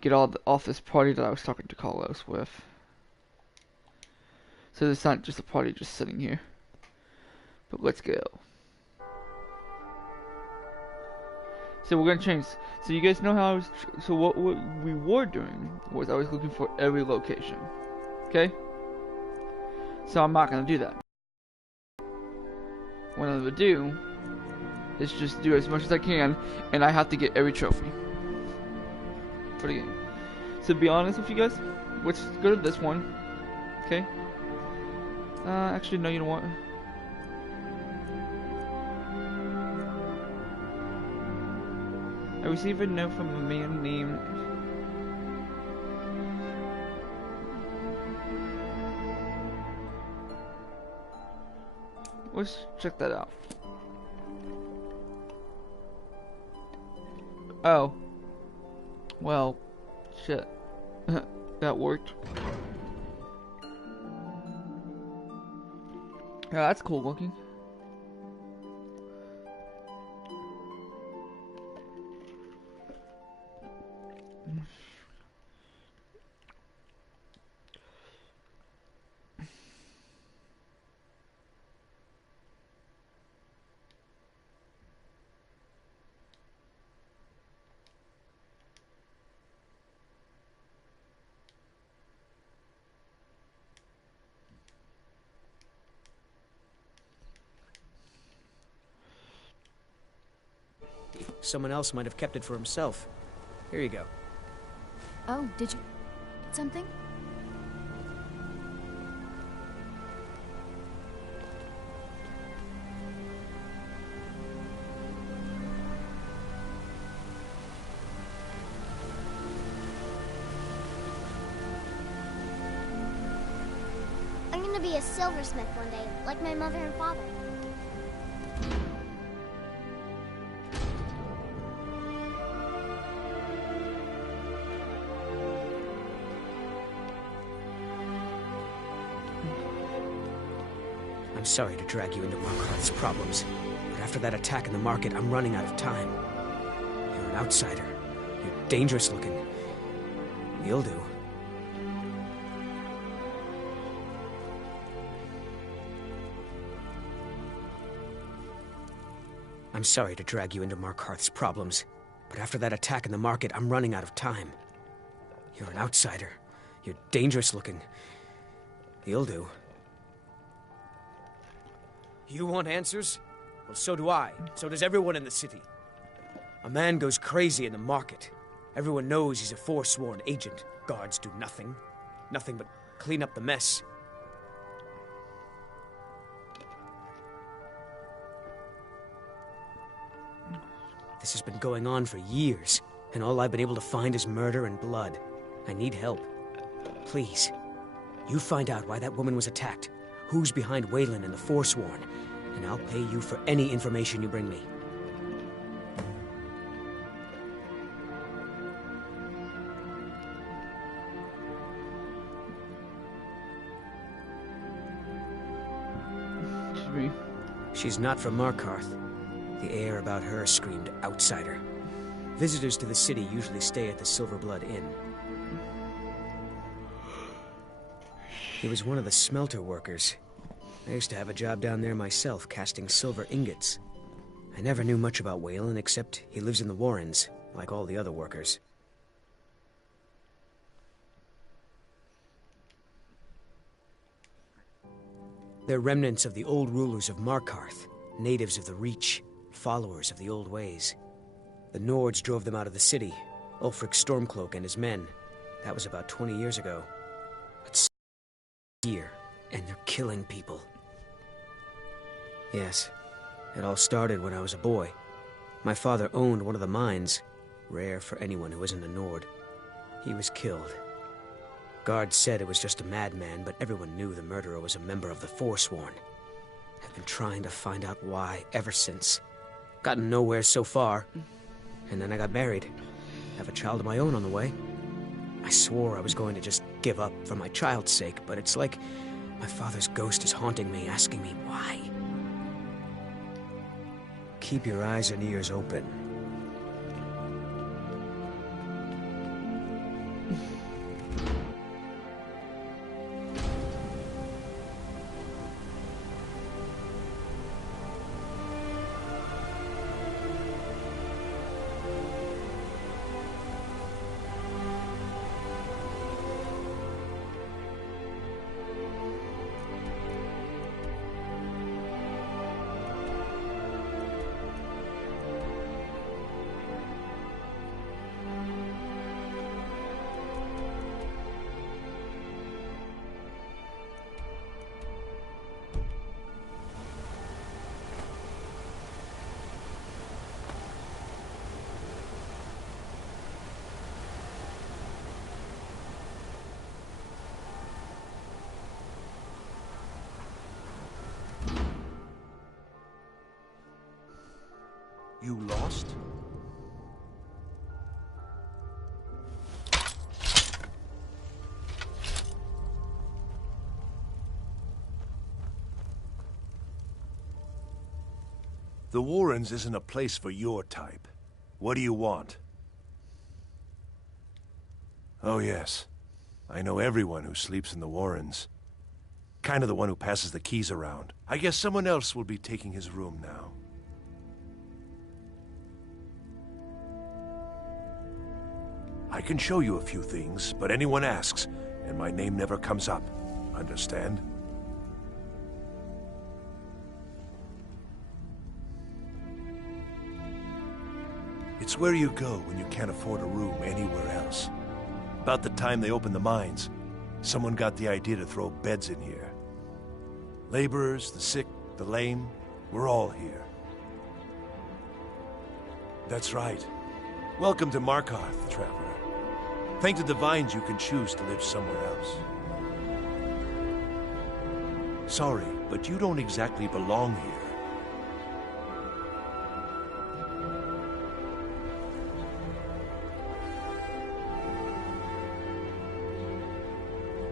get all off this party that I was talking to Carlos with. So it's not just a party just sitting here. But let's go. So we're gonna change. So you guys know how I was. So what we were doing was I was looking for every location. Okay. So I'm not gonna do that. What I'm gonna do is just do as much as I can, and I have to get every trophy for the game. So to be honest with you guys, let's go to this one. Okay. Actually, no. You know what? I received a note from a man named... Let's check that out. Oh. Well, shit. That worked. Yeah, that's cool looking. Someone else might have kept it for himself. Here you go. Oh, did you... something? I'm gonna be a silversmith one day, like my mother and father. I'm sorry to drag you into Markarth's problems, but after that attack in the market, I'm running out of time. You're an outsider. You're dangerous looking. You'll do. I'm sorry to drag you into Markarth's problems, but after that attack in the market, I'm running out of time. You're an outsider. You're dangerous looking. You'll do. You want answers? Well, so do I. So does everyone in the city. A man goes crazy in the market. Everyone knows he's a forsworn agent. Guards do nothing. Nothing but clean up the mess. This has been going on for years, and all I've been able to find is murder and blood. I need help. Please, you find out why that woman was attacked, who's behind Waylon and the Forsworn, and I'll pay you for any information you bring me. She's not from Markarth. The air about her screamed outsider. Visitors to the city usually stay at the Silverblood Inn. He was one of the smelter workers. I used to have a job down there myself, casting silver ingots. I never knew much about Waylon, except he lives in the Warrens, like all the other workers. They're remnants of the old rulers of Markarth, natives of the Reach, followers of the old ways. The Nords drove them out of the city, Ulfric Stormcloak and his men. That was about 20 years ago. But here, and they're killing people. Yes, it all started when I was a boy. My father owned one of the mines, rare for anyone who isn't a Nord. He was killed. Guards said it was just a madman, but everyone knew the murderer was a member of the Forsworn. I've been trying to find out why ever since. Gotten nowhere so far. And then I got married. Have a child of my own on the way. I swore I was going to just give up for my child's sake, but it's like my father's ghost is haunting me, asking me why. Keep your eyes and ears open. You lost? The Warrens isn't a place for your type. What do you want? Oh yes. I know everyone who sleeps in the Warrens. Kind of the one who passes the keys around. I guess someone else will be taking his room now. I can show you a few things, but anyone asks, and my name never comes up. Understand? It's where you go when you can't afford a room anywhere else. About the time they opened the mines, someone got the idea to throw beds in here. Laborers, the sick, the lame, we're all here. That's right. Welcome to Markarth, traveler. Thank the Divines you can choose to live somewhere else. Sorry, but you don't exactly belong here.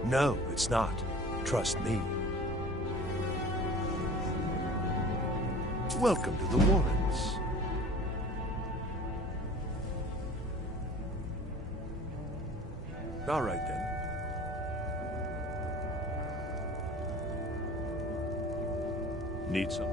No, it's not. Trust me. Welcome to the Warrens. All right, then. Need some?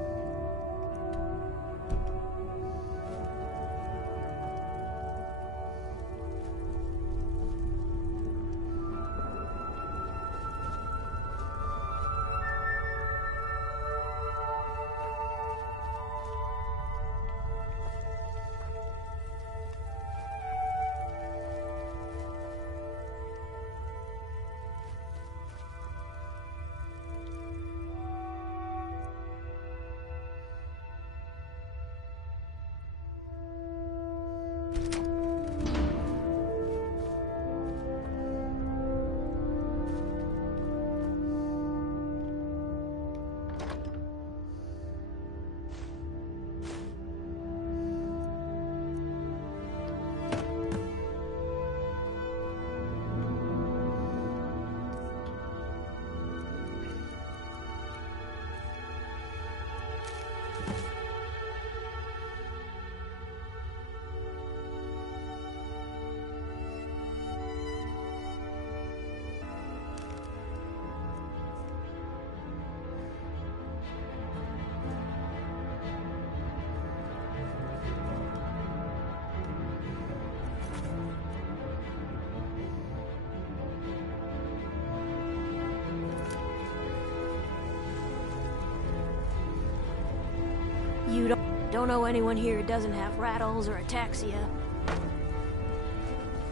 You don't know anyone here who doesn't have rattles or ataxia.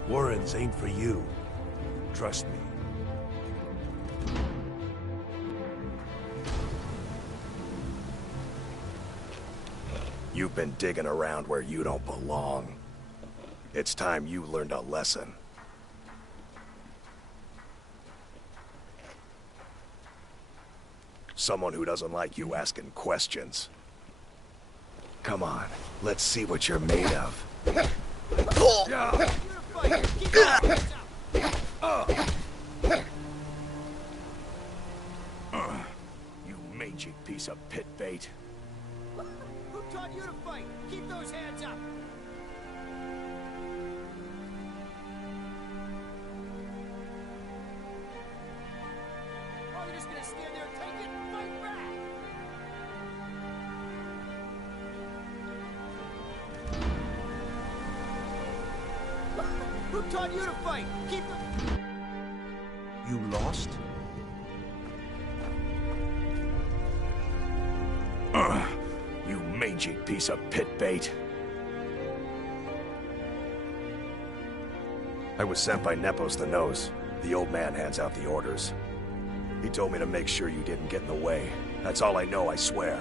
Warrens ain't for you. Trust me. You've been digging around where you don't belong. It's time you learned a lesson. Someone who doesn't like you asking questions. Come on, let's see what you're made of. You mangy piece of pit bait. Who taught you to fight? Keep those hands up! Oh, you're just gonna stand there and take it? Fight back! Who taught you to fight? Keep the... You lost? You mangy piece of pit bait. I was sent by Nepos the Nose. The old man hands out the orders. He told me to make sure you didn't get in the way. That's all I know, I swear.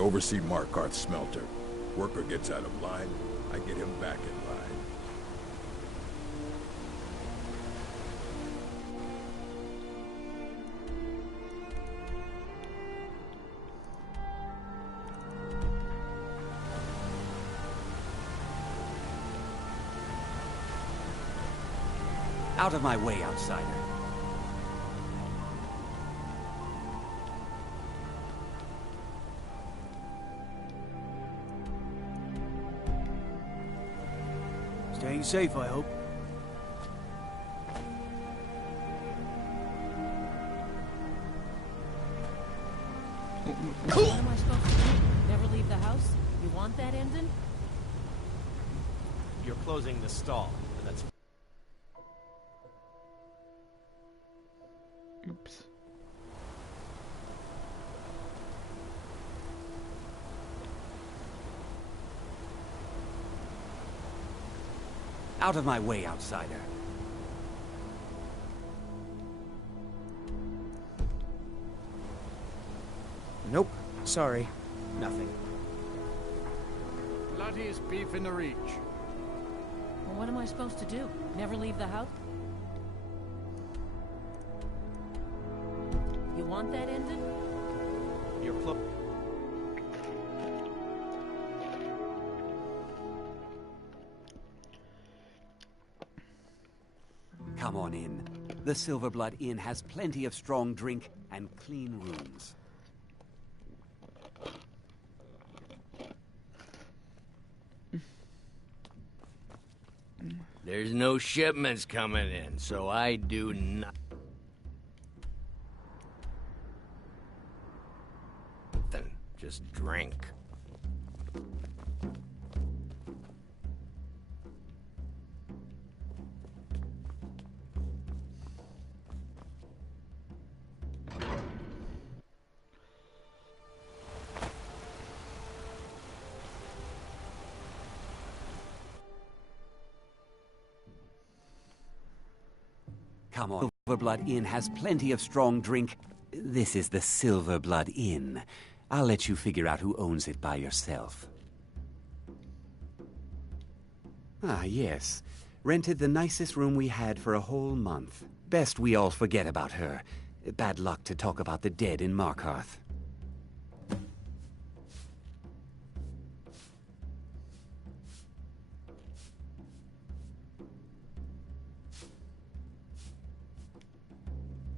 oversee Markarth's smelter. Worker gets out of line, I get him back in line. Out of my way, outsider. Staying safe, I hope. What am I supposed to do? Never leave the house? You want that ending? You're closing the stall, and that's... Oops. Out of my way, outsider. Nope. Sorry. Nothing. Bloodiest beef in the Reach. Well, what am I supposed to do? Never leave the house? You want that ended? You're close. Come on in. The Silverblood Inn has plenty of strong drink and clean rooms. There's no shipments coming in, so I do nothing. Just drink. Come on. Silverblood Inn has plenty of strong drink. This is the Silverblood Inn. I'll let you figure out who owns it by yourself. Ah, yes. Rented the nicest room we had for a whole month. Best we all forget about her. Bad luck to talk about the dead in Markarth.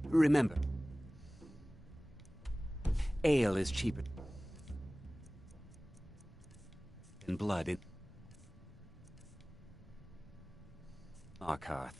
Remember, ale is cheaper than blood in Markarth.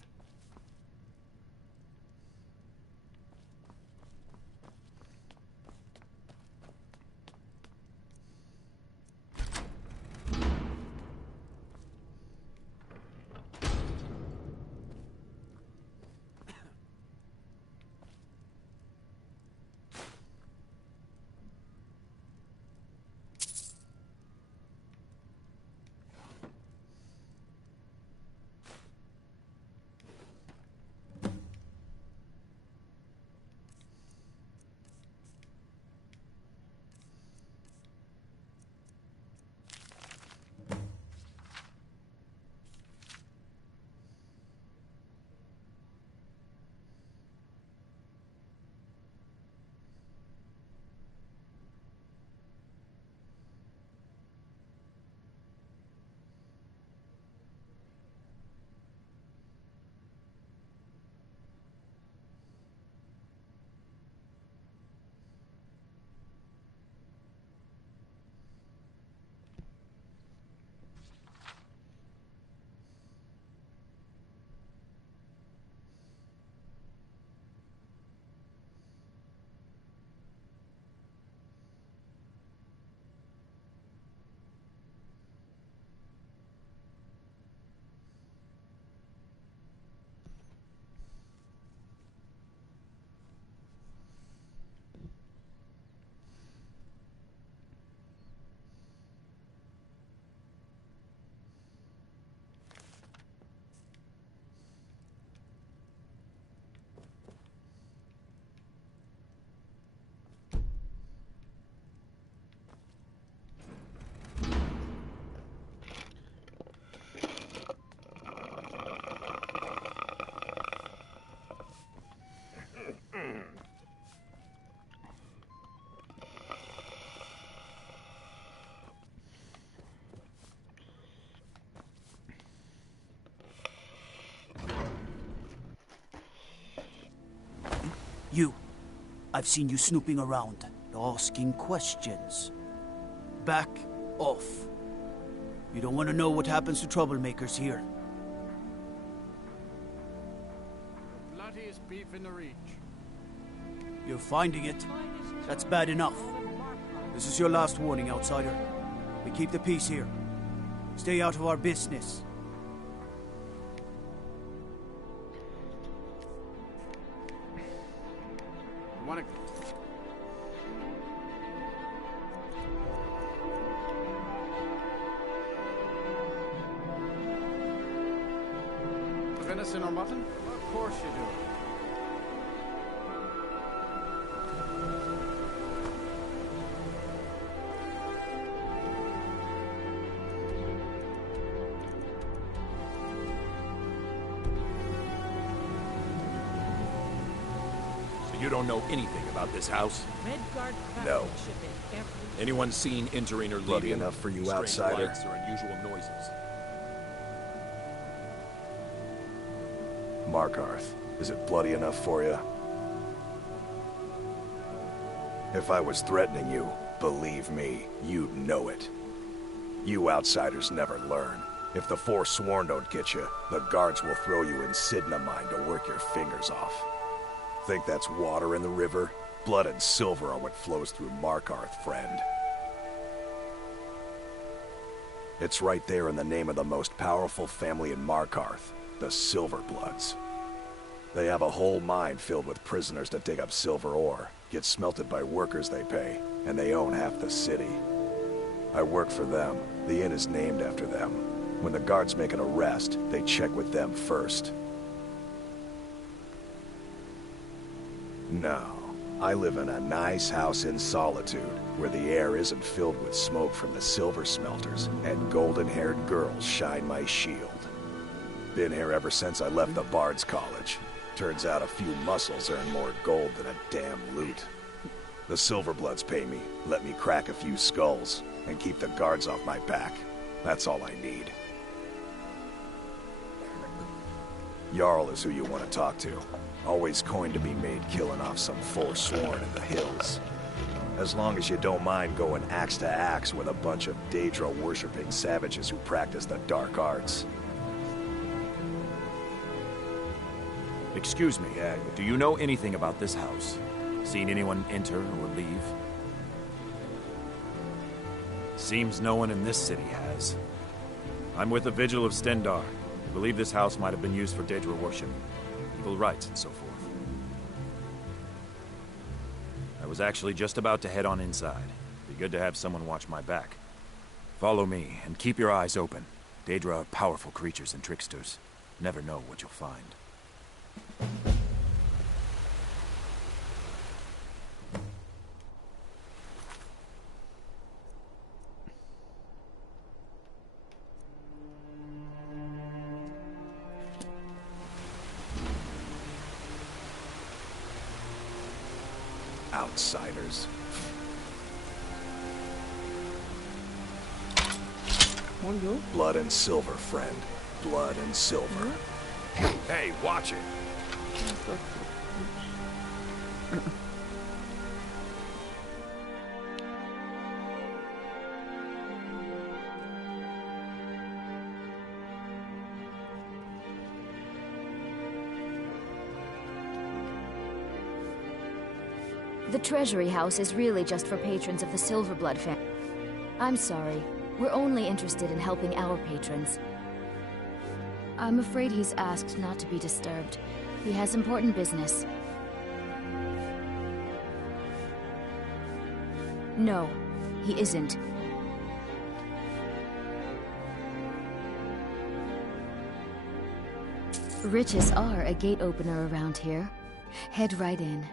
I've seen you snooping around, asking questions. Back off. You don't want to know what happens to troublemakers here. Bloodiest beef in the reach. You're finding it. That's bad enough. This is your last warning, outsider. We keep the peace here. Stay out of our business. Wanna... Venison or mutton? Of course you do. You don't know anything about this house? Redguard No. craftsmanship in every... Anyone seen entering or leaving? Bloody enough for you, Strange outsider? lights or unusual noises? Markarth, is it bloody enough for you? If I was threatening you, believe me, you'd know it. You outsiders never learn. If the Forsworn don't get you, the guards will throw you in Sidna mine to work your fingers off. Think that's water in the river? Blood and silver are what flows through Markarth, friend. It's right there in the name of the most powerful family in Markarth, the Silverbloods. They have a whole mine filled with prisoners that dig up silver ore, get smelted by workers they pay, and they own half the city. I work for them. The inn is named after them. When the guards make an arrest, they check with them first. No, I live in a nice house in solitude, where the air isn't filled with smoke from the silver smelters, and golden-haired girls shine my shield. Been here ever since I left the Bard's College. Turns out a few muscles earn more gold than a damn loot. The Silverbloods pay me, let me crack a few skulls, and keep the guards off my back. That's all I need. Jarl is who you want to talk to. Always coin to be made killing off some Forsworn in the hills. As long as you don't mind going axe to axe with a bunch of Daedra-worshipping savages who practice the dark arts. Excuse me, do you know anything about this house? Seen anyone enter or leave? Seems no one in this city has. I'm with the Vigil of Stendarr. I believe this house might have been used for Daedra worship, evil rites and so forth. I was actually just about to head on inside. Be good to have someone watch my back. Follow me, and keep your eyes open. Daedra are powerful creatures and tricksters. Never know what you'll find. Outsiders. Blood and silver, friend. Blood and silver. Hey, watch it! The Treasury House is really just for patrons of the Silverblood family. I'm sorry. We're only interested in helping our patrons. I'm afraid he's asked not to be disturbed. He has important business. No, he isn't. Riches are a gate opener around here. Head right in.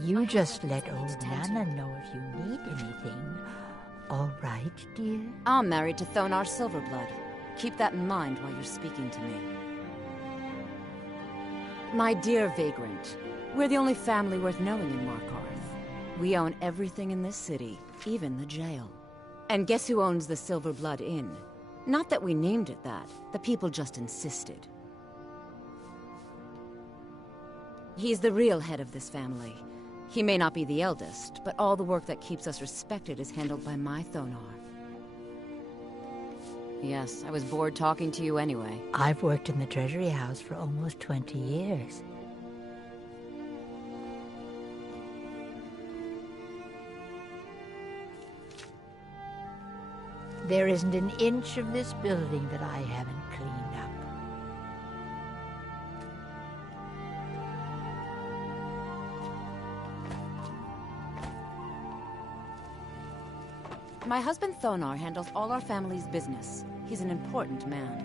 You just let old Nana know if you need anything. All right, dear? I'm married to Thonar Silverblood. Keep that in mind while you're speaking to me. My dear Vagrant, we're the only family worth knowing in Markarth. We own everything in this city, even the jail. And guess who owns the Silverblood Inn? Not that we named it that. The people just insisted. He's the real head of this family. He may not be the eldest, but all the work that keeps us respected is handled by my Thonar. Yes, I was bored talking to you anyway. I've worked in the Treasury House for almost 20 years. There isn't an inch of this building that I haven't cleaned up. My husband Thonar handles all our family's business. He's an important man.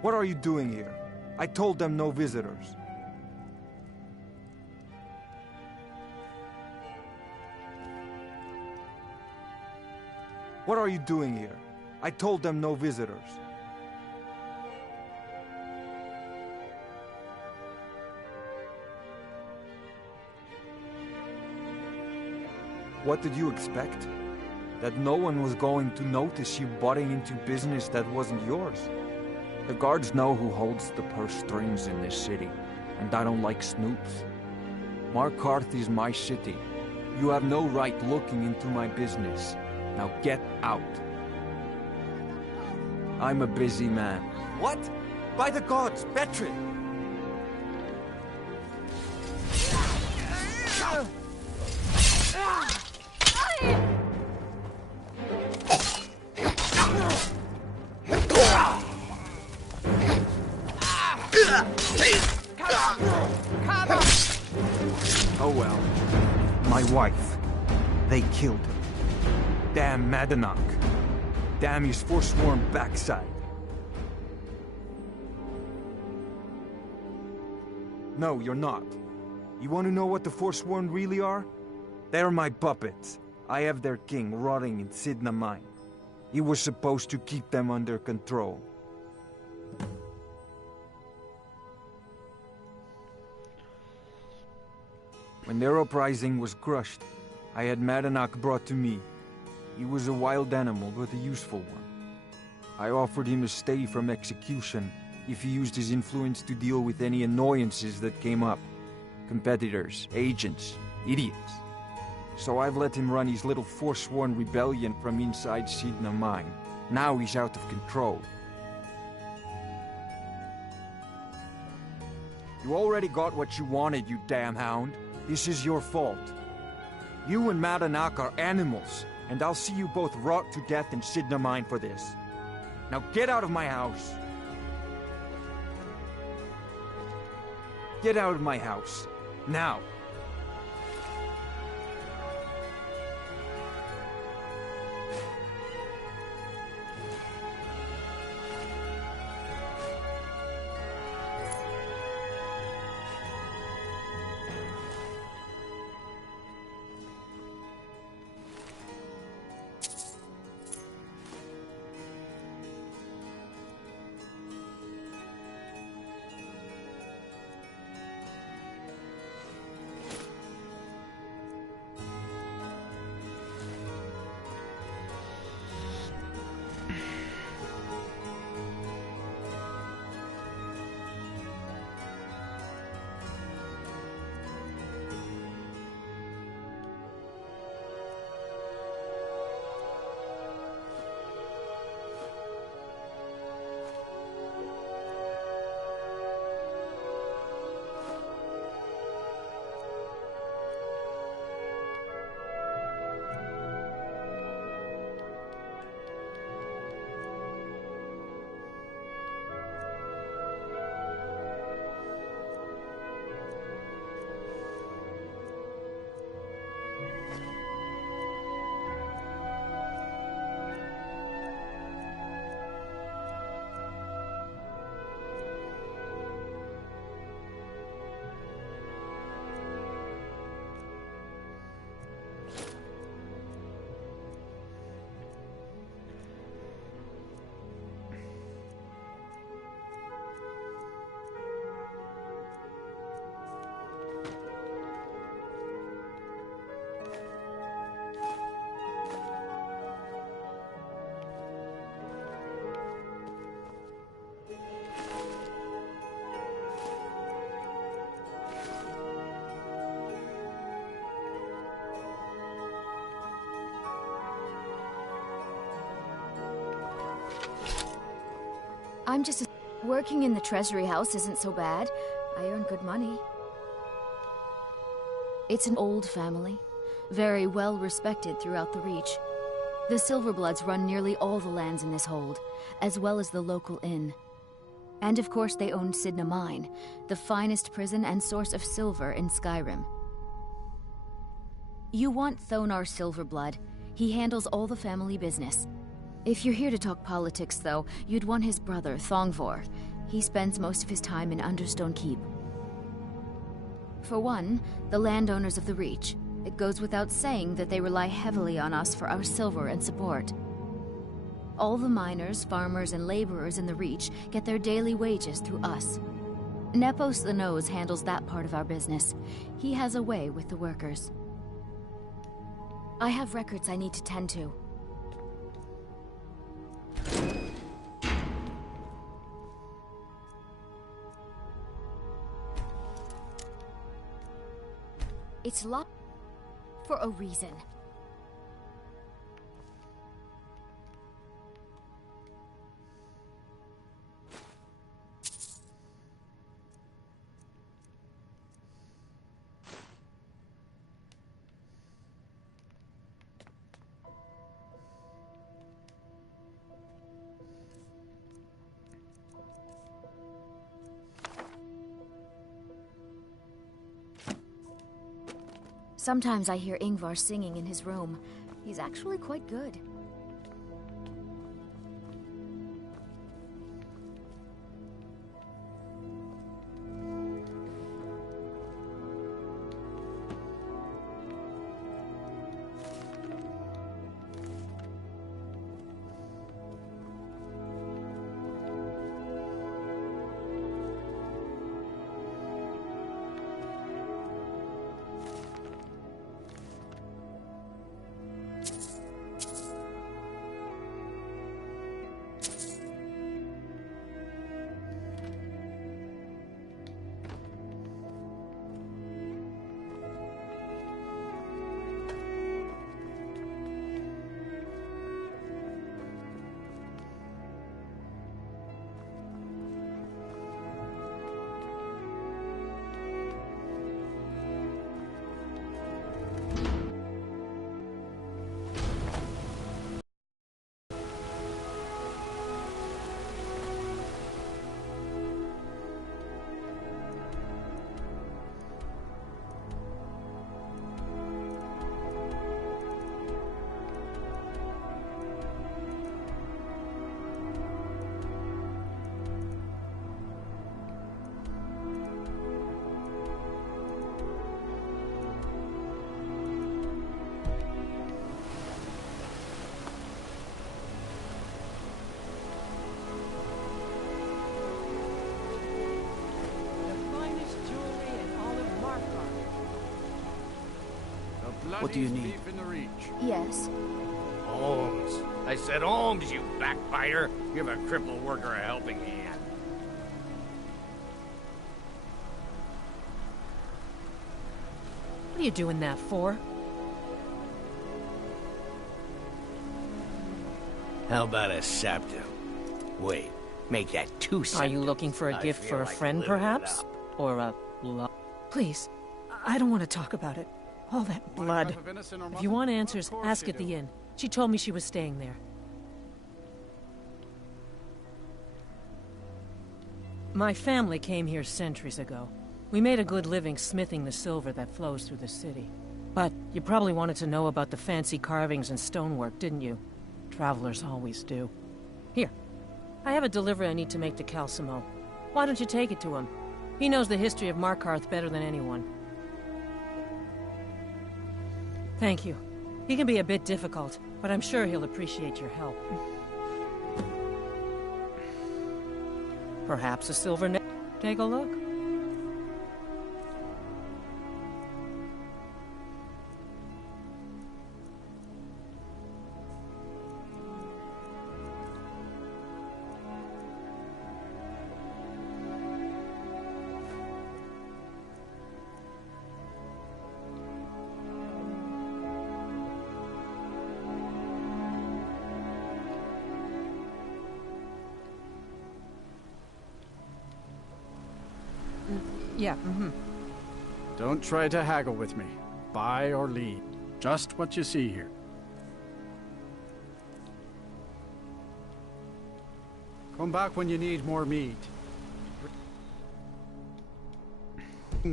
What are you doing here? I told them no visitors. What are you doing here? I told them no visitors. What did you expect? That no one was going to notice you butting into business that wasn't yours? The guards know who holds the purse strings in this city, and I don't like snoops. Markarth is my city. You have no right looking into my business. Now get out. I'm a busy man. What? By the gods, Betrin! Oh well. My wife. They killed her. Damn Madanach. Damn his forsworn backside. No, you're not. You want to know what the Forsworn really are? They're my puppets. I have their king rotting in Sidna Mine. He was supposed to keep them under control. When their uprising was crushed, I had Madanach brought to me. He was a wild animal, but a useful one. I offered him a stay from execution if he used his influence to deal with any annoyances that came up. Competitors, agents, idiots. So I've let him run his little forsworn rebellion from inside Sidna Mine. Now he's out of control. You already got what you wanted, you damn hound. This is your fault. You and Madanach are animals, and I'll see you both rot to death in Sidna Mine for this. Now get out of my house. Get out of my house. Now. I'm just... Working in the Treasury House isn't so bad. I earn good money. It's an old family, very well respected throughout the Reach. The Silverbloods run nearly all the lands in this hold, as well as the local inn. And of course they own Sidna Mine, the finest prison and source of silver in Skyrim. You want Thonar Silverblood. He handles all the family business. If you're here to talk politics, though, you'd want his brother, Thongvor. He spends most of his time in Understone Keep. For one, the landowners of the Reach. It goes without saying that they rely heavily on us for our silver and support. All the miners, farmers, and laborers in the Reach get their daily wages through us. Nepos the Nose handles that part of our business. He has a way with the workers. I have records I need to tend to. It's locked for a reason. Sometimes I hear Ingvar singing in his room. He's actually quite good. What do you need? Yes. Holmes. I said Holmes, you backbiter. Give a crippled worker a helping hand. What are you doing that for? How about a septum? Wait, make that 2 septums. Are you looking for a I gift feel for a like friend, living it perhaps? up. Or a love? Please, I don't want to talk about it. All that blood. If you want answers, ask at the inn. She told me she was staying there. My family came here centuries ago. We made a good living smithing the silver that flows through the city. But you probably wanted to know about the fancy carvings and stonework, didn't you? Travelers always do. Here, I have a delivery I need to make to Calcimo. Why don't you take it to him? He knows the history of Markarth better than anyone. Thank you. He can be a bit difficult, but I'm sure he'll appreciate your help. Perhaps a silver net. Take a look. Yeah, Don't try to haggle with me. Buy or leave. Just what you see here. Come back when you need more meat.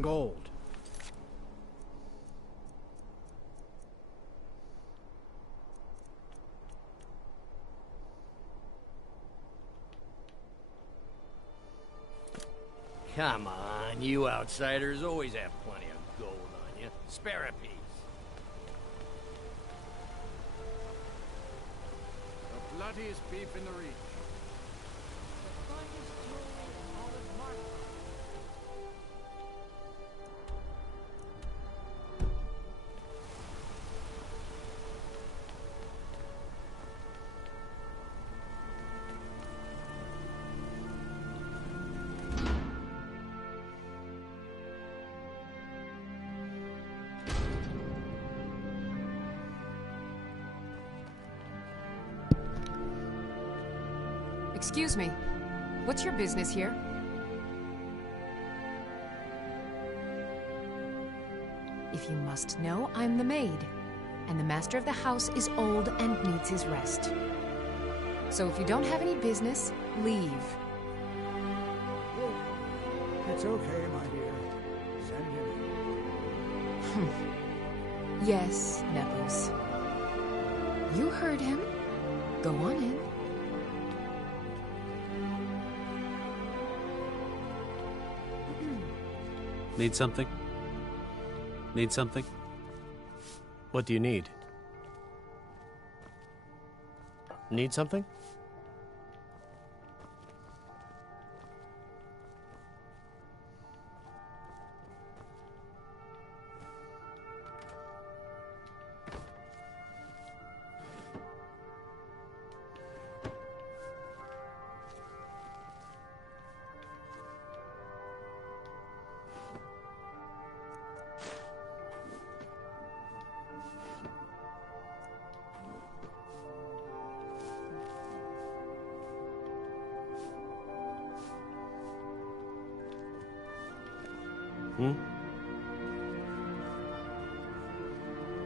Gold. Come on, you outsiders always have plenty of gold on you. Spare a piece. The bloodiest beef in the region. Excuse me. What's your business here? If you must know, I'm the maid. And the master of the house is old and needs his rest. So if you don't have any business, leave. It's okay, my dear. Send him in. Yes, Nepos. You heard him. Go on in. Need something? Need something? What do you need? Need something?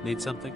Need something?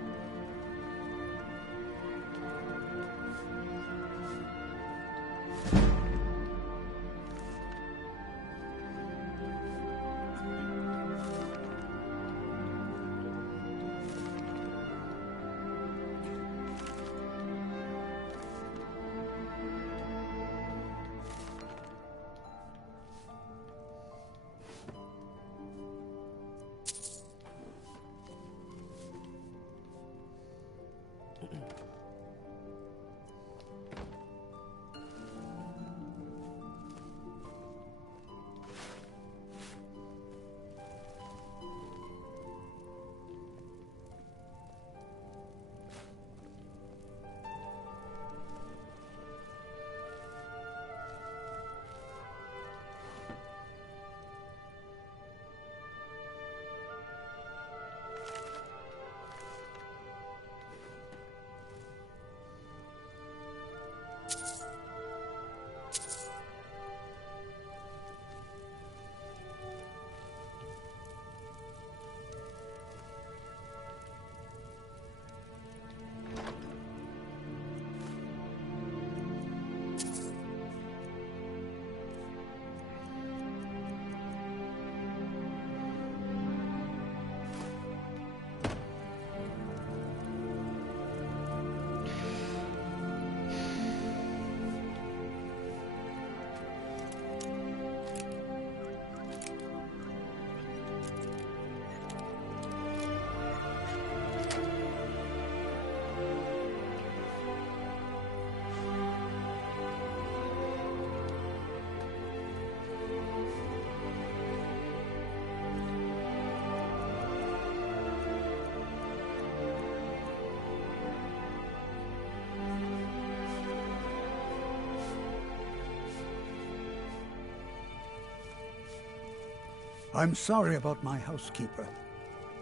I'm sorry about my housekeeper.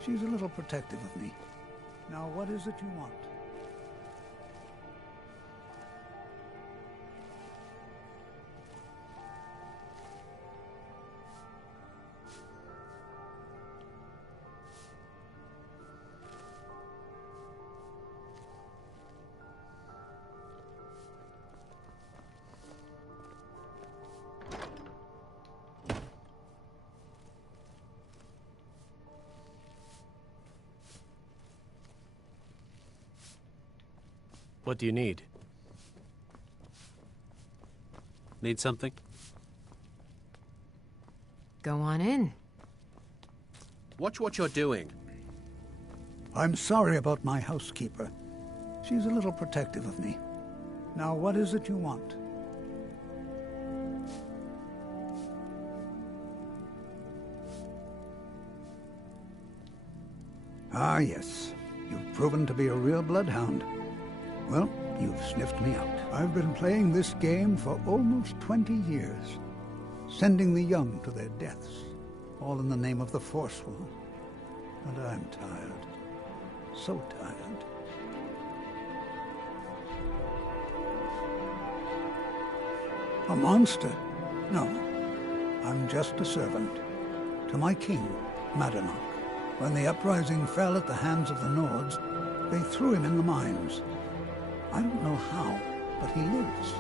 She's a little protective of me. Now, what is it you want? What do you need? Need something? Go on in. Watch what you're doing. I'm sorry about my housekeeper. She's a little protective of me. Now, what is it you want? Ah, yes. You've proven to be a real bloodhound. Well, you've sniffed me out. I've been playing this game for almost 20 years, sending the young to their deaths, all in the name of the Forsworn. And I'm tired. So tired. A monster? No. I'm just a servant. To my king, Madanach. When the uprising fell at the hands of the Nords, they threw him in the mines. I don't know how, but he lives.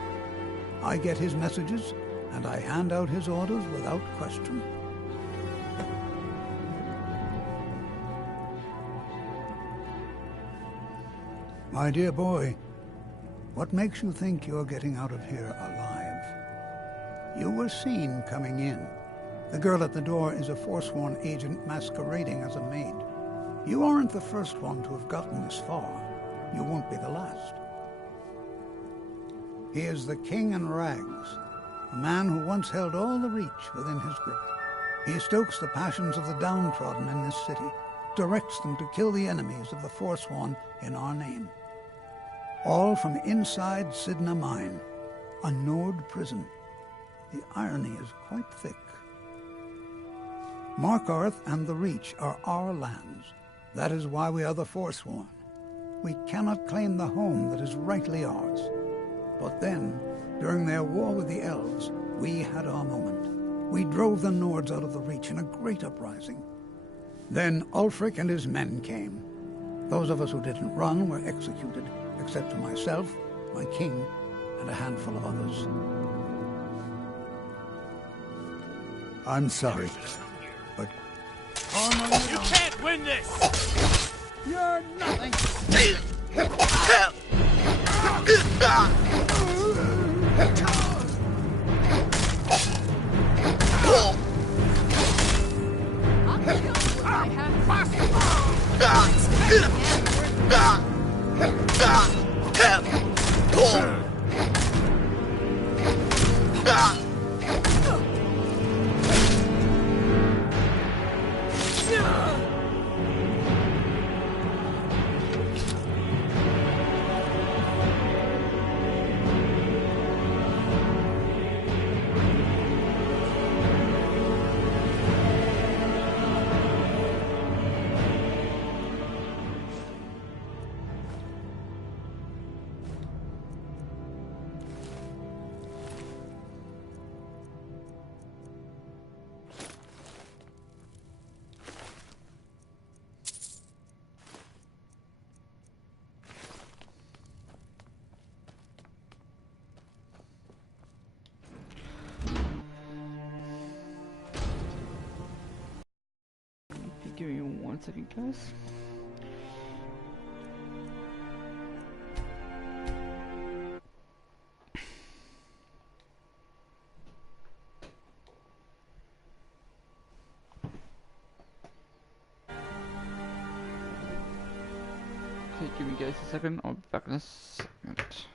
I get his messages, and I hand out his orders without question. My dear boy, what makes you think you're getting out of here alive? You were seen coming in. The girl at the door is a Forsworn agent masquerading as a maid. You aren't the first one to have gotten this far. You won't be the last. He is the King in Rags, a man who once held all the Reach within his grip. He stokes the passions of the downtrodden in this city, directs them to kill the enemies of the Forsworn in our name. All from inside Sidna Mine, a Nord prison. The irony is quite thick. Markarth and the Reach are our lands. That is why we are the Forsworn. We cannot claim the home that is rightly ours. But then, during their war with the Elves, we had our moment. We drove the Nords out of the Reach in a great uprising. Then Ulfric and his men came. Those of us who didn't run were executed, except for myself, my king, and a handful of others. I'm sorry, but... You can't win this! You're nothing! Give me 1 second, guys. Okay, give me guys a second. I'll be back in a second.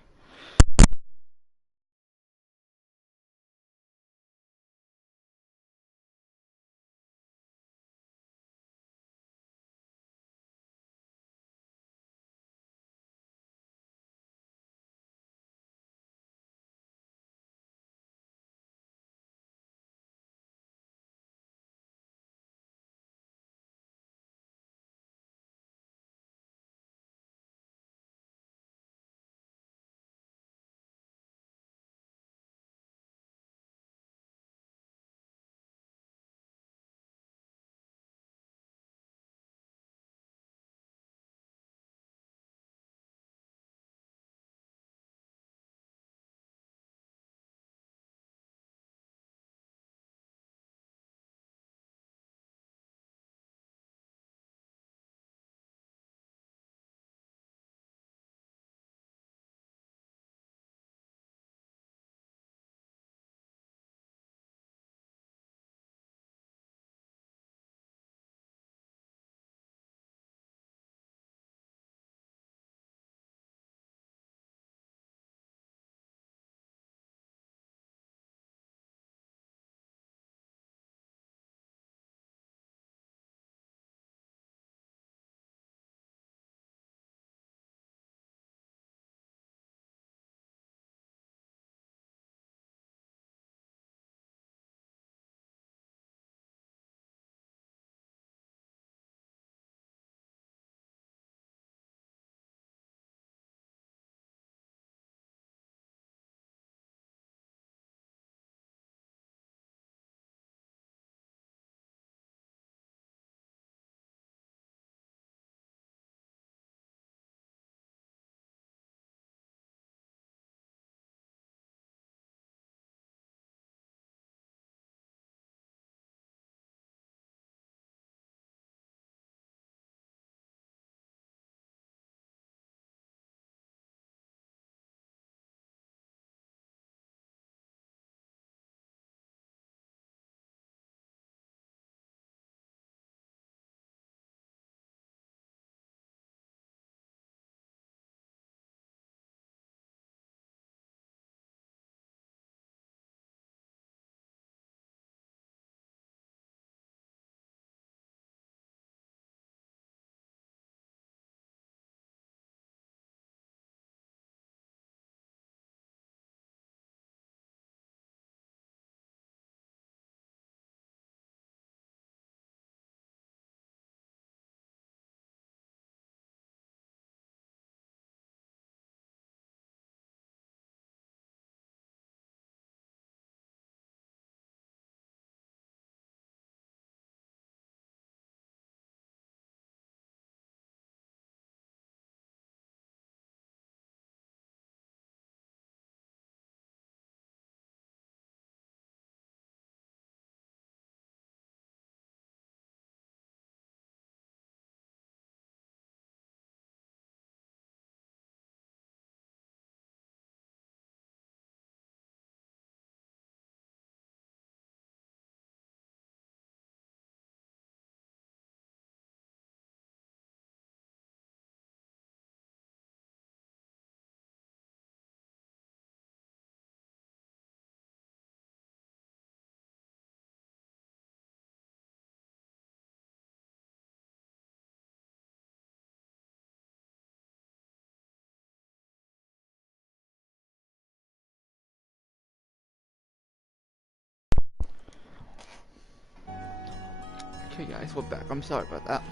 Okay guys, we're back. I'm sorry about that.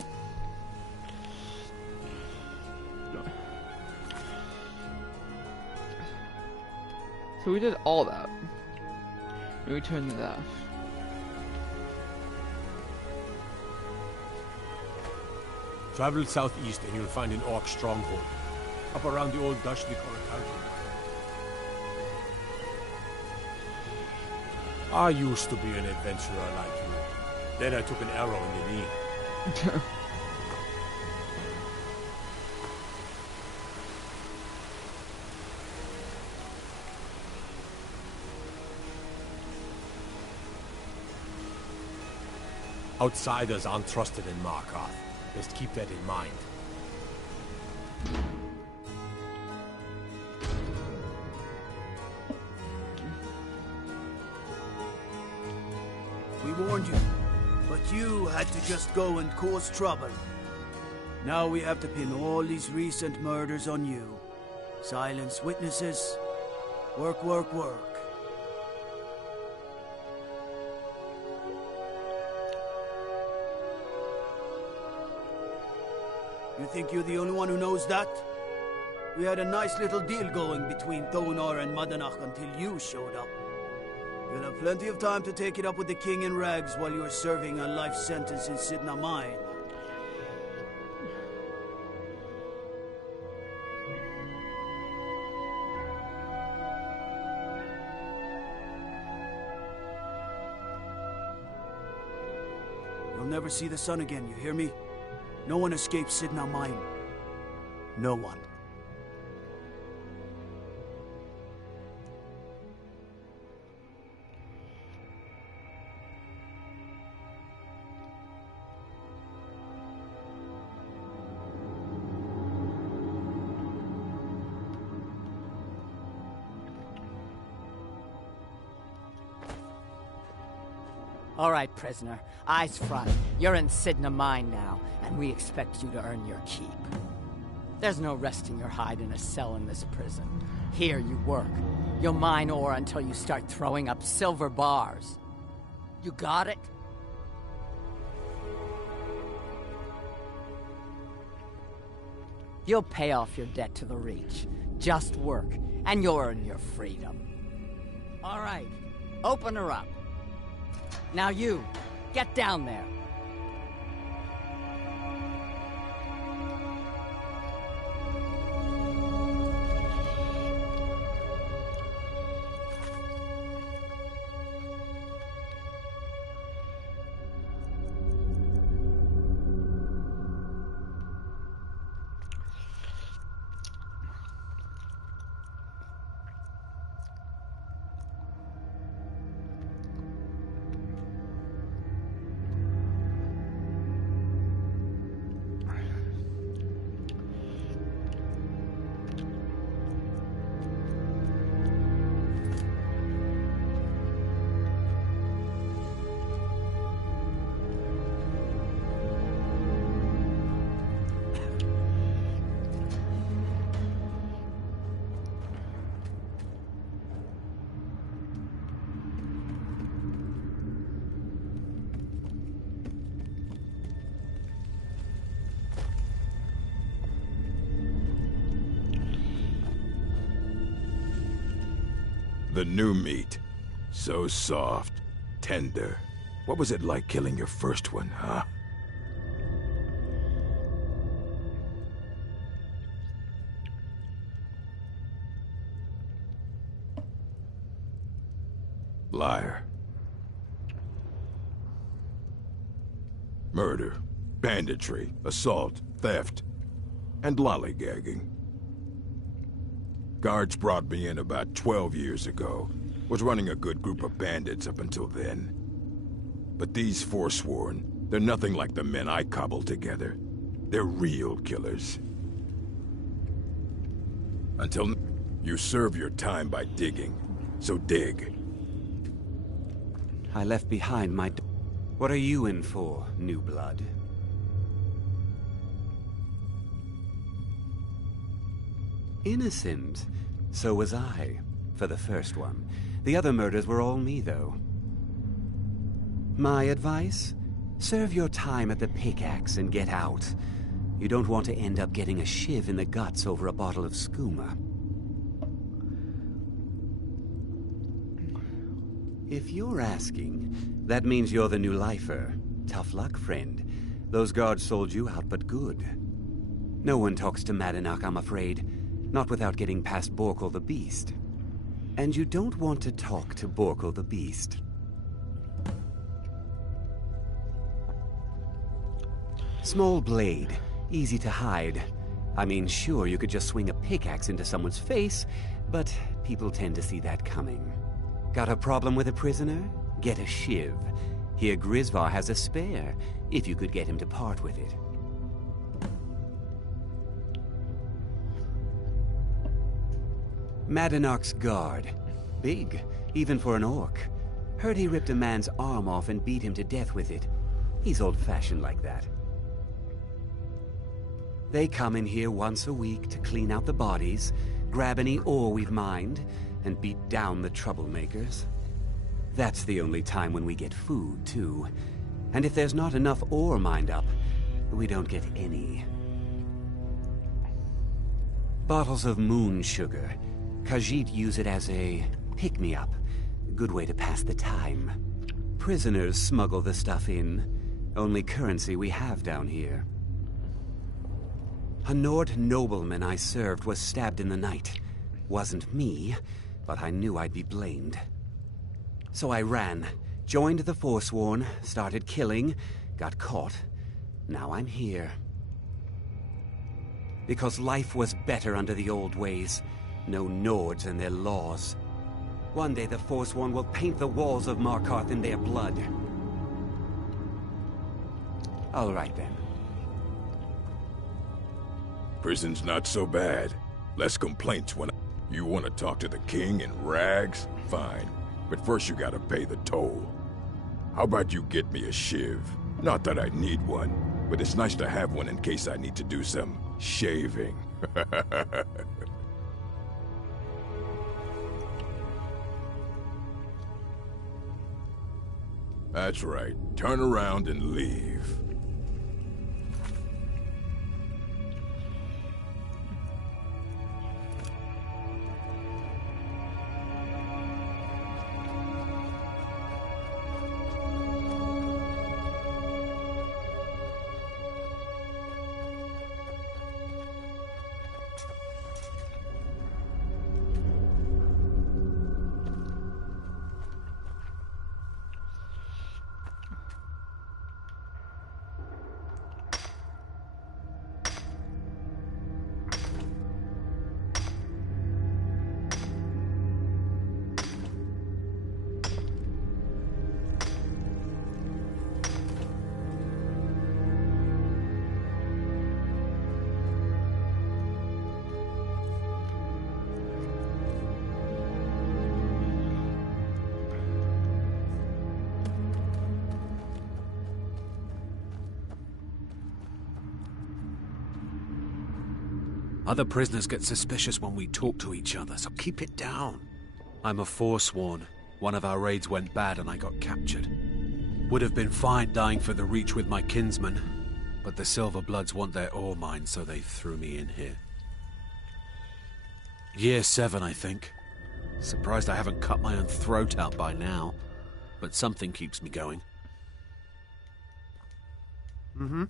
So we did all that. And we turned to that. Travel southeast and you'll find an orc stronghold. Up around the old Dashnik country. I used to be an adventurer like you. Then I took an arrow in the knee. Outsiders aren't trusted in Markarth. Just keep that in mind. We warned you, but you had to just go and cause trouble. Now we have to pin all these recent murders on you. Silence witnesses. Work, work, work. You think you're the only one who knows that? We had a nice little deal going between Thonar and Madanach until you showed up. You'll have plenty of time to take it up with the king in rags while you're serving a life sentence in Sidna Mine. You'll never see the sun again, you hear me? No one escapes Sidna Mine. No one. All right, prisoner. Eyes front. You're in Sidna Mine now, and we expect you to earn your keep. There's no resting your hide in a cell in this prison. Here you work. You'll mine ore until you start throwing up silver bars. You got it? You'll pay off your debt to the Reach. Just work, and you'll earn your freedom. All right, open her up. Now you, get down there. The new meat. So soft, tender. What was it like killing your first one, huh? Liar. Murder, banditry, assault, theft, and lollygagging. Guards brought me in about 12 years ago. Was running a good group of bandits up until then. But these Forsworn, they're nothing like the men I cobbled together. They're real killers. Until you serve your time by digging. So dig. I left behind my... What are you in for, new blood? Innocent. So was I, for the first one. The other murders were all me, though. My advice? Serve your time at the pickaxe and get out. You don't want to end up getting a shiv in the guts over a bottle of skooma. If you're asking, that means you're the new lifer. Tough luck, friend. Those guards sold you out, but good. No one talks to Madanach, I'm afraid. Not without getting past Borkul the Beast. And you don't want to talk to Borkul the Beast. Small blade, easy to hide. I mean, sure, you could just swing a pickaxe into someone's face, but people tend to see that coming. Got a problem with a prisoner? Get a shiv. Here Grisvar has a spare, if you could get him to part with it. Madanach's guard. Big, even for an orc. Heard he ripped a man's arm off and beat him to death with it. He's old-fashioned like that. They come in here once a week to clean out the bodies, grab any ore we've mined, and beat down the troublemakers. That's the only time when we get food, too. And if there's not enough ore mined up, we don't get any. Bottles of moon sugar. Khajiit use it as a pick-me-up. Good way to pass the time. Prisoners smuggle the stuff in. Only currency we have down here. A Nord nobleman I served was stabbed in the night. Wasn't me, but I knew I'd be blamed. So I ran, joined the Forsworn, started killing, got caught. Now I'm here. Because life was better under the old ways. No Nords and their laws. One day the Forsworn will paint the walls of Markarth in their blood. All right then. Prison's not so bad. Less complaints when you want to talk to the king in rags? Fine. But first you gotta pay the toll. How about you get me a shiv? Not that I need one, but it's nice to have one in case I need to do some shaving. That's right. Turn around and leave. Other prisoners get suspicious when we talk to each other, so keep it down. I'm a Forsworn. One of our raids went bad and I got captured. Would have been fine dying for the Reach with my kinsmen, but the Silverbloods want their ore mine, so they threw me in here. Year 7, I think. Surprised I haven't cut my own throat out by now, but something keeps me going. Mm-hmm.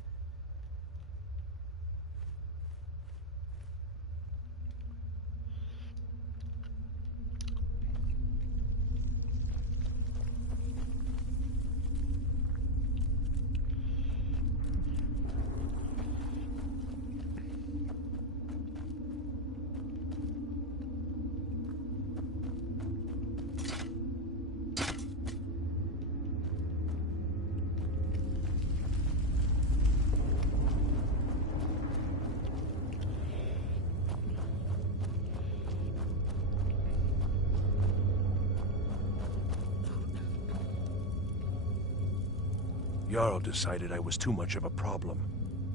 Jarl decided I was too much of a problem.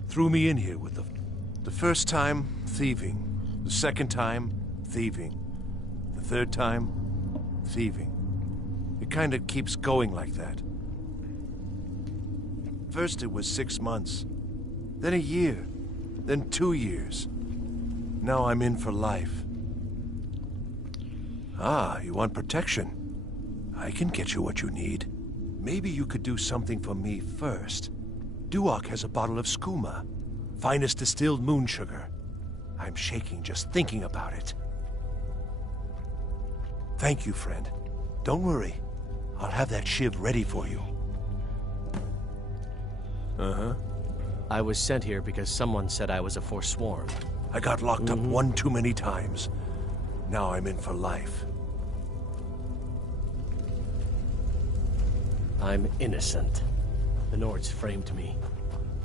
Threw me in here with the first time, thieving. The second time, thieving. The third time, thieving. It kind of keeps going like that. First it was 6 months, then a year, then 2 years. Now I'm in for life. Ah, you want protection? I can get you what you need. Maybe you could do something for me first. Duok has a bottle of skooma, finest distilled moon sugar. I'm shaking just thinking about it. Thank you, friend. Don't worry. I'll have that shiv ready for you. Uh-huh. I was sent here because someone said I was a Forsworn. I got locked up one too many times. Now I'm in for life. I'm innocent. The Nords framed me.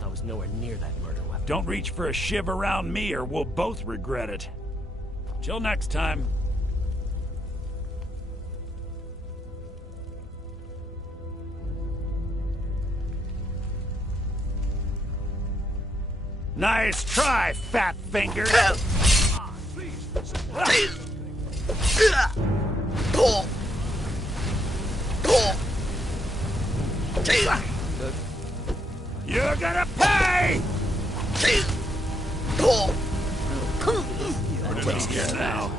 I was nowhere near that murder weapon. Don't reach for a shiv around me or we'll both regret it. Till next time. Nice try, fat finger. You're gonna pay! Nobody's here now.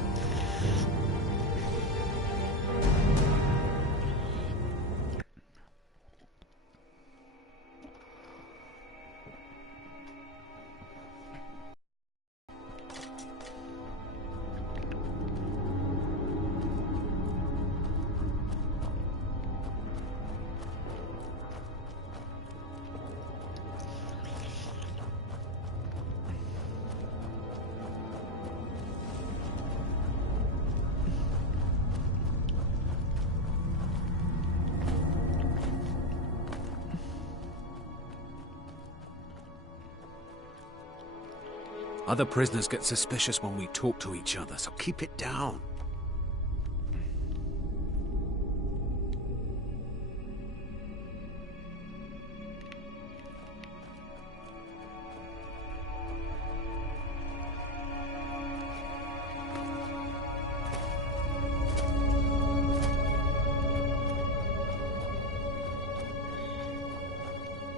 Other prisoners get suspicious when we talk to each other, so keep it down.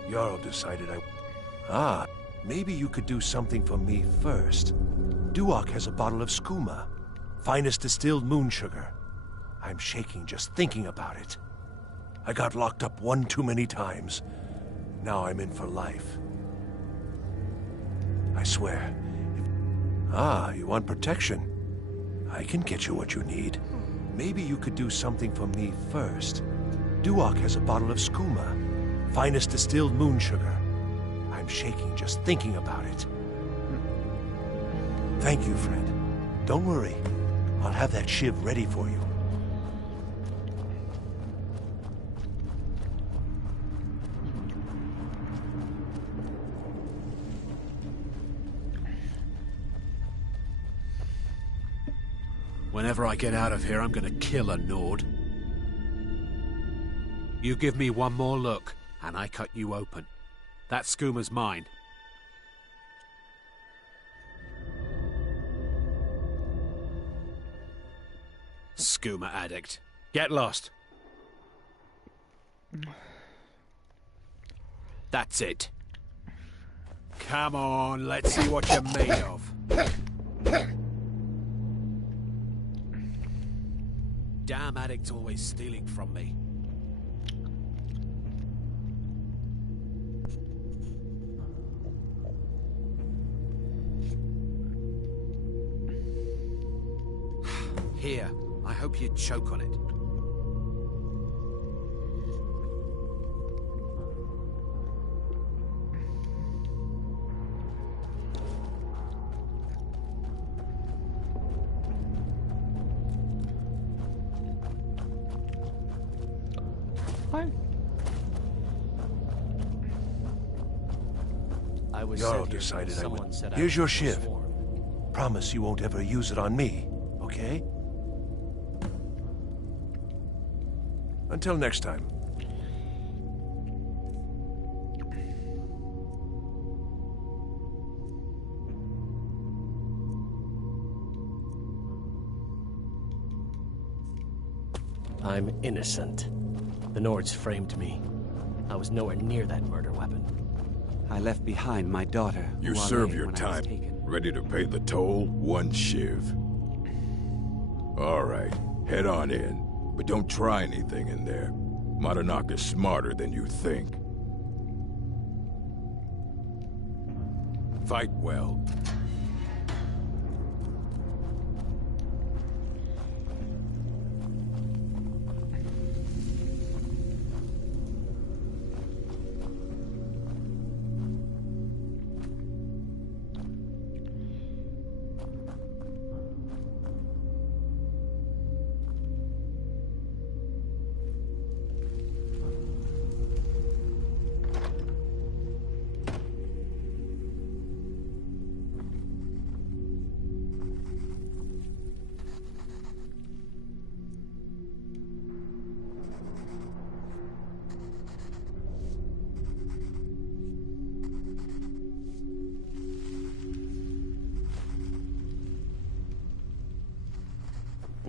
Jarl decided Ah, maybe you could do something for me first. Duok has a bottle of skooma, finest distilled moon sugar. I'm shaking just thinking about it. I got locked up one too many times. Now I'm in for life. I swear. Ah, you want protection? I can get you what you need. Maybe you could do something for me first. Duok has a bottle of skooma, finest distilled moon sugar. I'm shaking just thinking about it. Thank you, friend. Don't worry. I'll have that shiv ready for you. Whenever I get out of here, I'm gonna kill a Nord. You give me one more look, and I cut you open. That skooma's mine. Skooma addict. Get lost. That's it. Come on, let's see what you're made of. Damn addict's always stealing from me. Here, I hope you choke on it. What? I was Jarl sent here decided because I someone would. said I Here's was your a shiv. Forsworn. Promise you won't ever use it on me, okay? Until next time. I'm innocent. The Nords framed me. I was nowhere near that murder weapon. I left behind my daughter. You Wale, serve your when I was time. taken. Ready to pay the toll? 1 shiv. All right, head on in. But don't try anything in there. Madanak is smarter than you think. Fight well.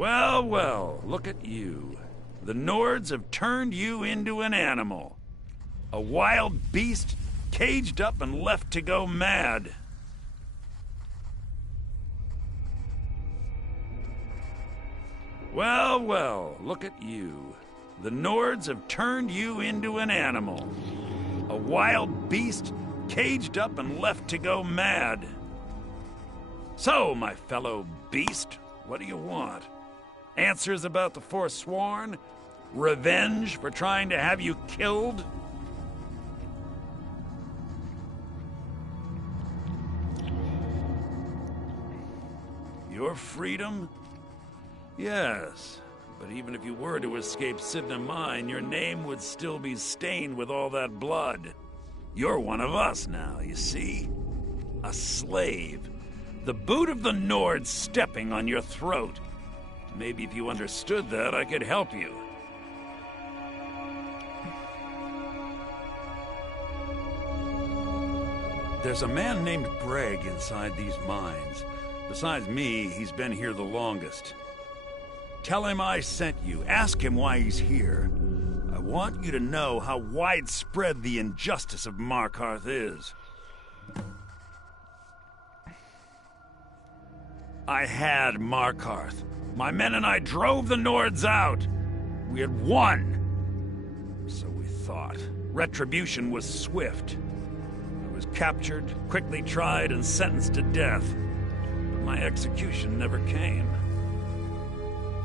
Well, well, look at you. The Nords have turned you into an animal. A wild beast caged up and left to go mad. Well, well, look at you. The Nords have turned you into an animal. A wild beast caged up and left to go mad. So, my fellow beast, what do you want? Answers about the Forsworn? Revenge for trying to have you killed? Your freedom? Yes, but even if you were to escape Sidna Mine, your name would still be stained with all that blood. You're one of us now, you see? A slave. The boot of the Nord stepping on your throat. Maybe if you understood that, I could help you. There's a man named Breg inside these mines. Besides me, he's been here the longest. Tell him I sent you. Ask him why he's here. I want you to know how widespread the injustice of Markarth is. I had Markarth. My men and I drove the Nords out. We had won. So we thought. Retribution was swift. I was captured, quickly tried, and sentenced to death. But my execution never came.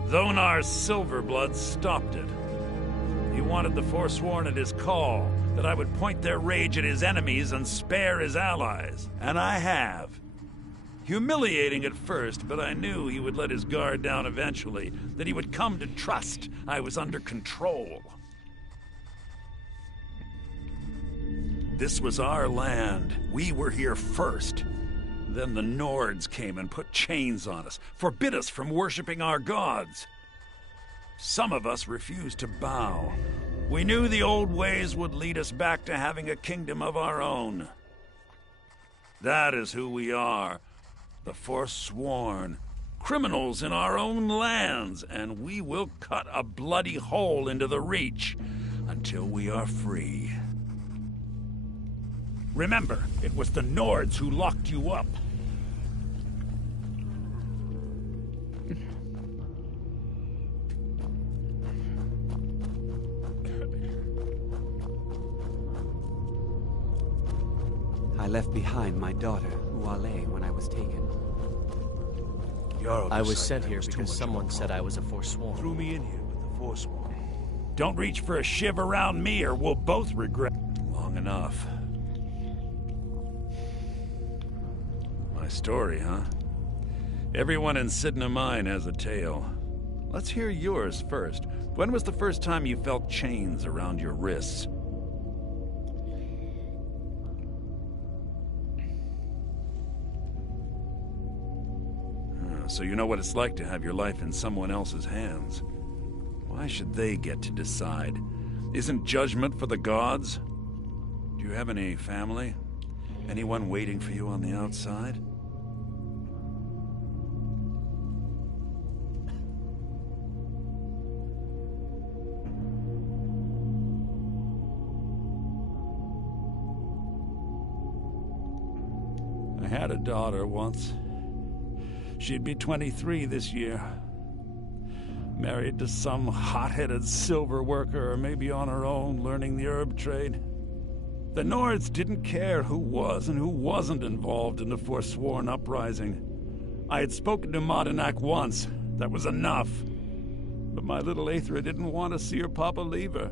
Thonar's Silverblood stopped it. He wanted the Forsworn at his call, that I would point their rage at his enemies and spare his allies. And I have. Humiliating at first, but I knew he would let his guard down eventually, that he would come to trust I was under control. This was our land. We were here first. Then the Nords came and put chains on us, forbid us from worshipping our gods. Some of us refused to bow. We knew the old ways would lead us back to having a kingdom of our own. That is who we are. The Forsworn, criminals in our own lands, and we will cut a bloody hole into the Reach until we are free. Remember, it was the Nords who locked you up. I left behind my daughter, Wale, when I was taken. I was sent here because someone said I was a Forsworn. Threw me in here with the Forsworn. Don't reach for a shiv around me or we'll both regret. Long enough. My story, huh? Everyone in Sidna Mine has a tale. Let's hear yours first. When was the first time you felt chains around your wrists? So you know what it's like to have your life in someone else's hands. Why should they get to decide? Isn't judgment for the gods? Do you have any family? Anyone waiting for you on the outside? had a daughter once. She'd be 23 this year. Married to some hot-headed silver worker, or maybe on her own, learning the herb trade. The Nords didn't care who was and who wasn't involved in the Forsworn uprising. I had spoken to Madanak once. That was enough. But my little Aethra didn't want to see her papa leave her.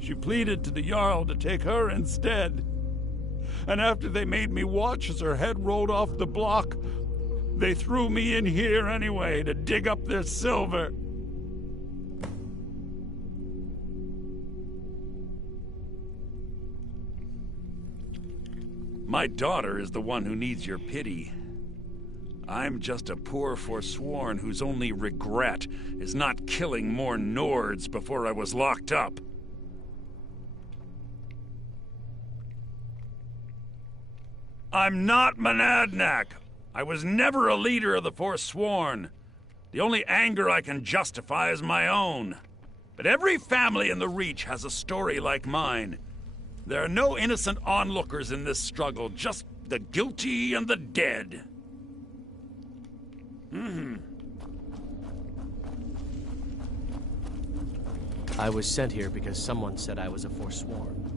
She pleaded to the Jarl to take her instead. And after they made me watch as her head rolled off the block, they threw me in here anyway to dig up their silver. My daughter is the one who needs your pity. I'm just a poor Forsworn whose only regret is not killing more Nords before I was locked up. I'm not Monadnock. I was never a leader of the Forsworn. The only anger I can justify is my own. But every family in the Reach has a story like mine. There are no innocent onlookers in this struggle, just the guilty and the dead. I was sent here because someone said I was a Forsworn.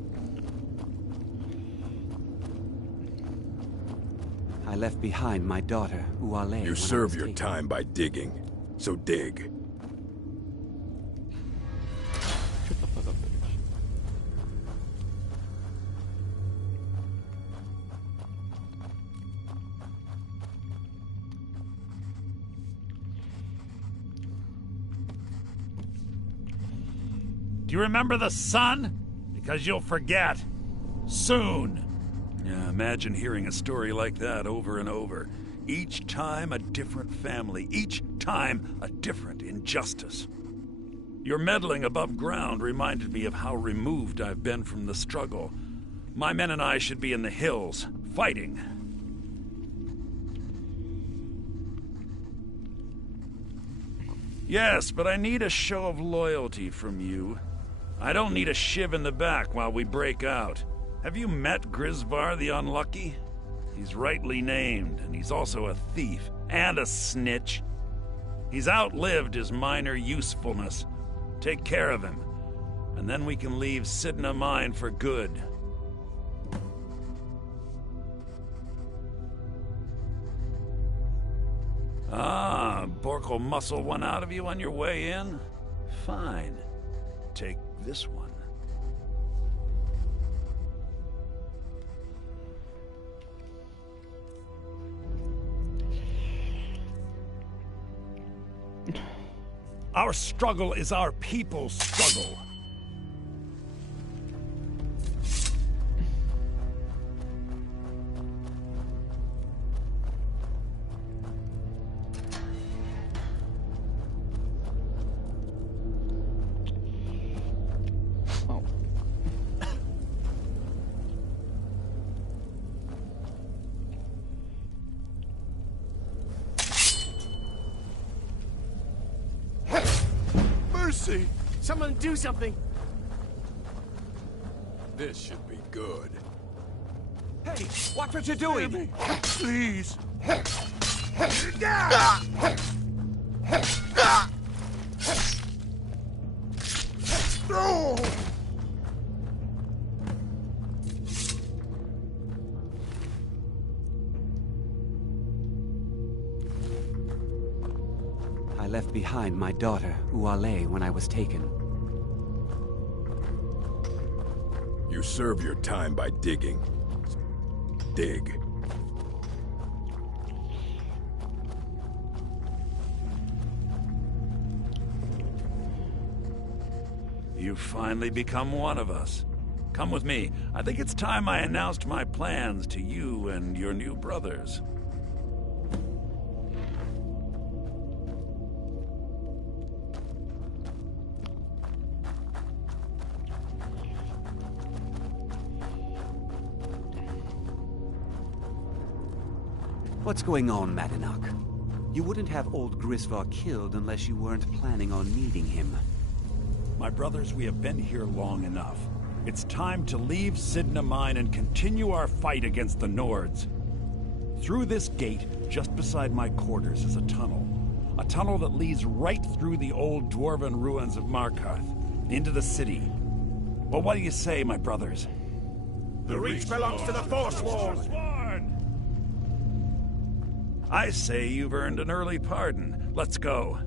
I left behind my daughter, Uale. You serve your time by digging, so dig. Shut the fuck up, bitch. Do you remember the sun? Because you'll forget. Soon. Yeah, imagine hearing a story like that over and over. Each time a different family. Each time a different injustice. Your meddling above ground reminded me of how removed I've been from the struggle. My men and I should be in the hills, fighting. Yes, but I need a show of loyalty from you. I don't need a shiv in the back while we break out. Have you met Grisvar the Unlucky? He's rightly named, and he's also a thief and a snitch. He's outlived his minor usefulness. Take care of him, and then we can leave Sidna Mine for good. Ah, Bork will muscle one out of you on your way in? Fine. Take this one. Our struggle is our people's struggle. Someone do something! This should be good. Hey, watch what you're doing! Please! I left behind my daughter, Uale, when I was taken. You serve your time by digging. Dig. You've finally become one of us. Come with me. I think it's time I announced my plans to you and your new brothers. What's going on, Madanak? You wouldn't have old Grisvar killed unless you weren't planning on needing him. My brothers, we have been here long enough. It's time to leave Sidna Mine and continue our fight against the Nords. Through this gate, just beside my quarters, is a tunnel. A tunnel that leads right through the old dwarven ruins of Markarth, into the city. Well, what do you say, my brothers? The Reach belongs to the Forsworn! I say you've earned an early pardon. Let's go.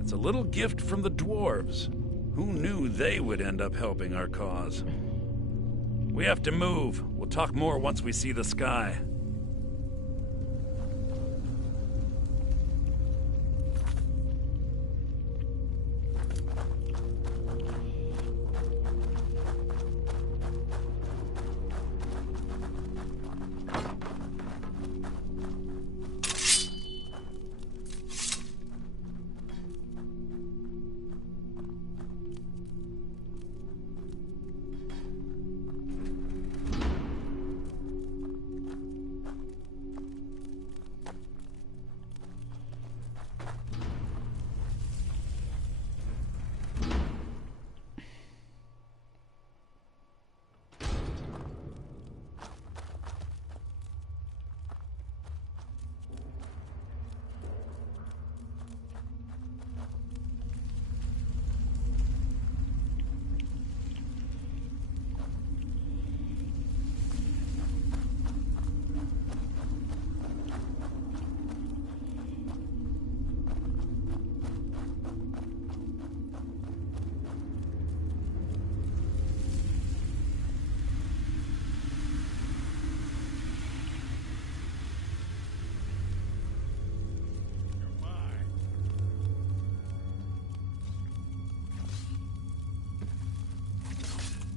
It's a little gift from the dwarves. Who knew they would end up helping our cause? We have to move. We'll talk more once we see the sky.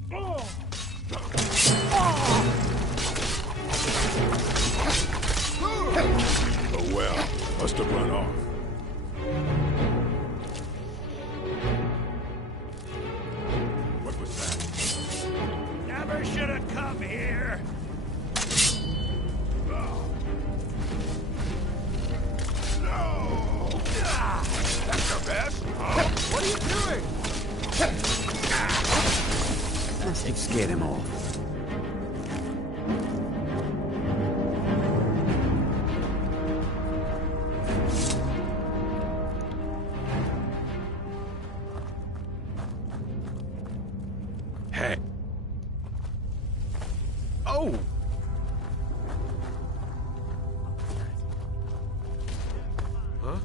Oh well, must have run off. What was that? Never should have come here! No! That's the best? What are you doing? Must have scared him off. Hey. Oh! Huh?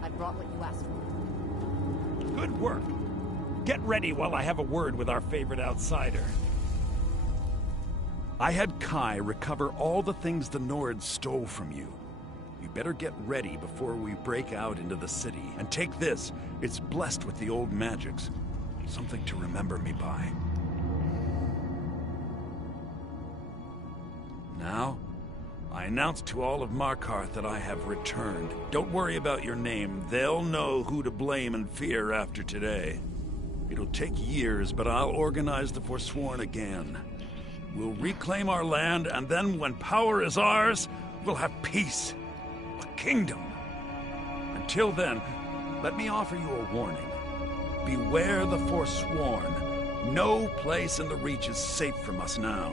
I brought what you asked for. Good work. Get ready while I have a word with our favorite outsider. I had Kai recover all the things the Nords stole from you. You better get ready before we break out into the city. And take this. It's blessed with the old magics. Something to remember me by. Now, I announce to all of Markarth that I have returned. Don't worry about your name. They'll know who to blame and fear after today. It'll take years, but I'll organize the Forsworn again. We'll reclaim our land, and then when power is ours, we'll have peace. A kingdom. Until then, let me offer you a warning. Beware the Forsworn. No place in the Reach is safe from us now.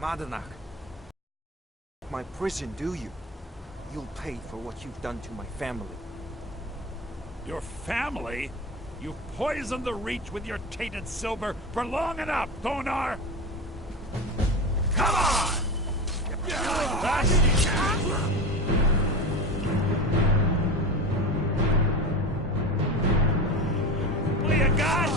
Madanak. My prison, do you? You'll pay for what you've done to my family. Your family? You've poisoned the Reach with your tainted silver for long enough, Thonar! Come on! What you got?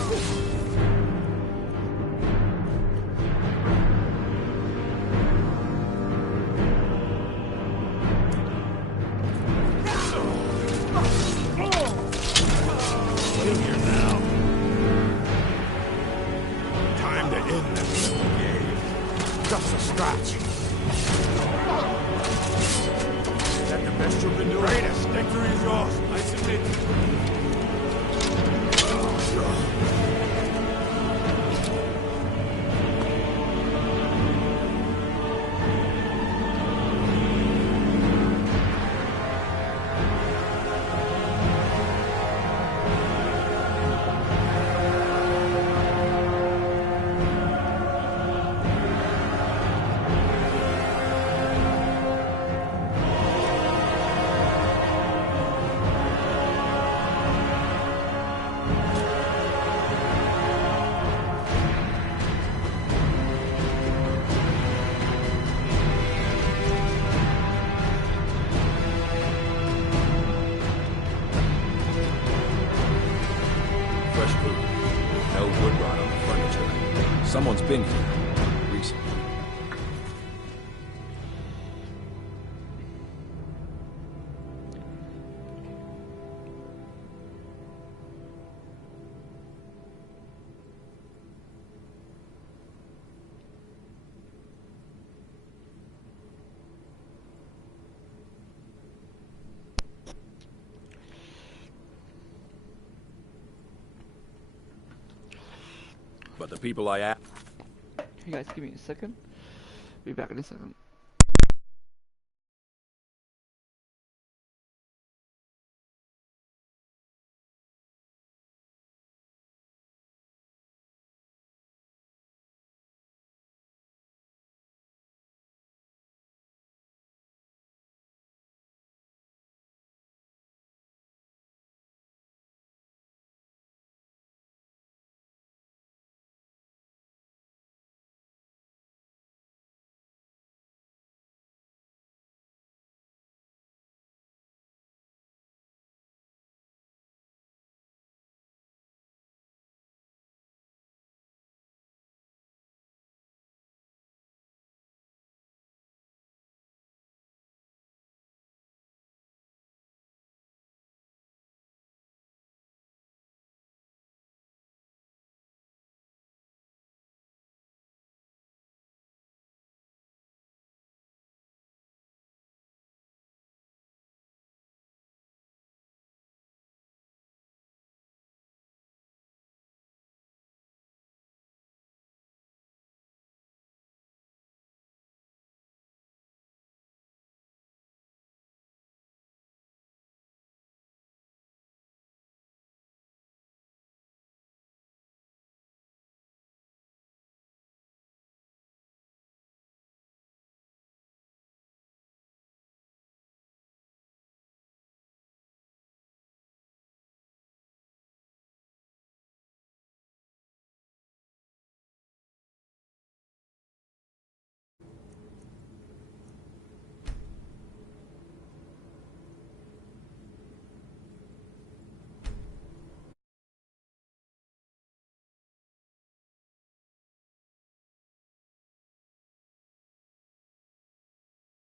Time to end this little game. Just a scratch. Is that the best you've been doing? Greatest victory is yours. I submit. Fresh food. No wood rot on the furniture. Someone's been here recently. But the people I asked. Hey guys, give me a second. Be back in a second.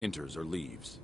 Enters or leaves.